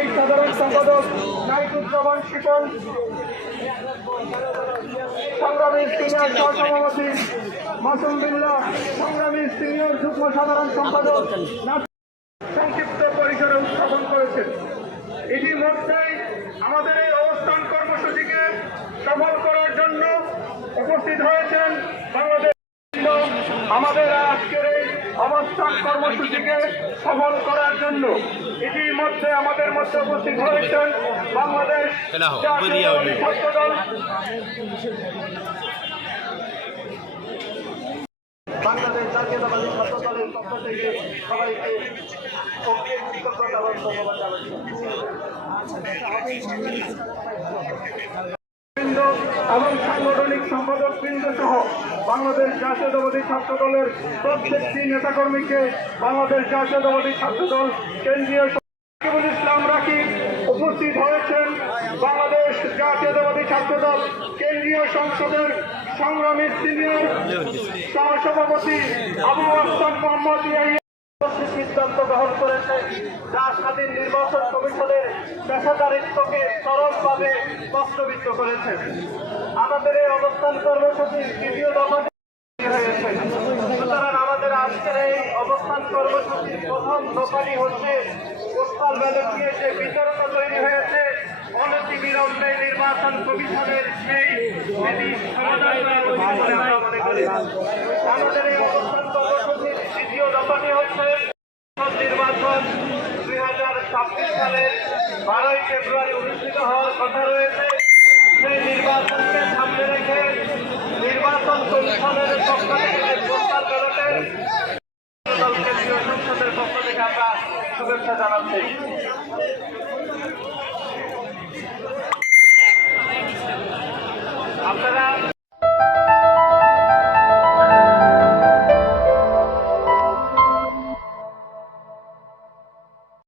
সাবেক সাধারণ সম্পাদক নাইকুজ্জামান শিপন, সংগ্রামী সিনিয়র সহসভাপতি মাসুম বিল্লাহ, সংগ্রামী সিনিয়র যুগ্ম সাধারণ সম্পাদক সংক্ষিপ্ত পরিসরে উত্থাপন করেছেন। ইতিমধ্যেই আমাদের এই অবস্থান কর্মসূচিকে সফল করার জন্য উপস্থিত হয়েছেন বাংলাদেশ। আমাদের আজকের এই অবস্থান কর্মসূচিকে সফল করার জন্য ইতিমধ্যে আমাদের মধ্যে উপস্থিত হয়েছেন বাংলাদেশ জাতীয়তাবাদী ছাত্রদল, বাংলাদেশ জাতীয়তাবাদী ছাত্রদলের পক্ষ থেকে সবাইকে কৃতজ্ঞতা এবং ধন্যবাদ জানাচ্ছি এবং সাংগঠনিক সম্পাদক বৃন্দ সহ বাংলাদেশ জাতীয়তাবাদী ছাত্রদলের প্রত্যেকটি নেতাকর্মীকে বাংলাদেশ জাতীয়তাবাদী ছাত্রদল কেন্দ্রীয় রাকিবুল ইসলাম রাকিব উপস্থিত হয়েছেন বাংলাদেশ জাতীয়তাবাদী ছাত্রদল কেন্দ্রীয় সংসদের সংগ্রামী সিনিয়র সহসভাপতি আবু আহসান মোহাম্মদ সিদ্ধান্ত গ্রহণ করেছে, যা স্বাধীন নির্বাচন কমিশনের পেশাদারিত্বকে চরমভাবে প্রশ্নবিদ্ধ করেছে। আমাদের এই অবস্থান কর্মসূচির দ্বিতীয় দফাতে হয়েছে। সুতরাং আমাদের আজকের এই অবস্থান কর্মসূচির প্রথম দফাটি হচ্ছে পোস্টাল ব্যালট নিয়ে যে বিতরণ তৈরি হয়েছে, অনতিবিলম্বে নির্বাচন কমিশনের সেই সমাধান আমরা মনে করি। আমাদের এই অবস্থান কর্মসূচির দ্বিতীয় দফাটি হচ্ছে নির্বাচন 2026 সালের 12ই ফেব্রুয়ারি অনুষ্ঠিত হওয়ার কথা রয়েছে। সেই নির্বাচনকে সামনে রেখে নির্বাচন কমিশনের পক্ষ থেকে পোস্টাল ব্যালটের কেন্দ্রীয় সংসদের পক্ষ থেকে আমরা শুভেচ্ছা জানাচ্ছি।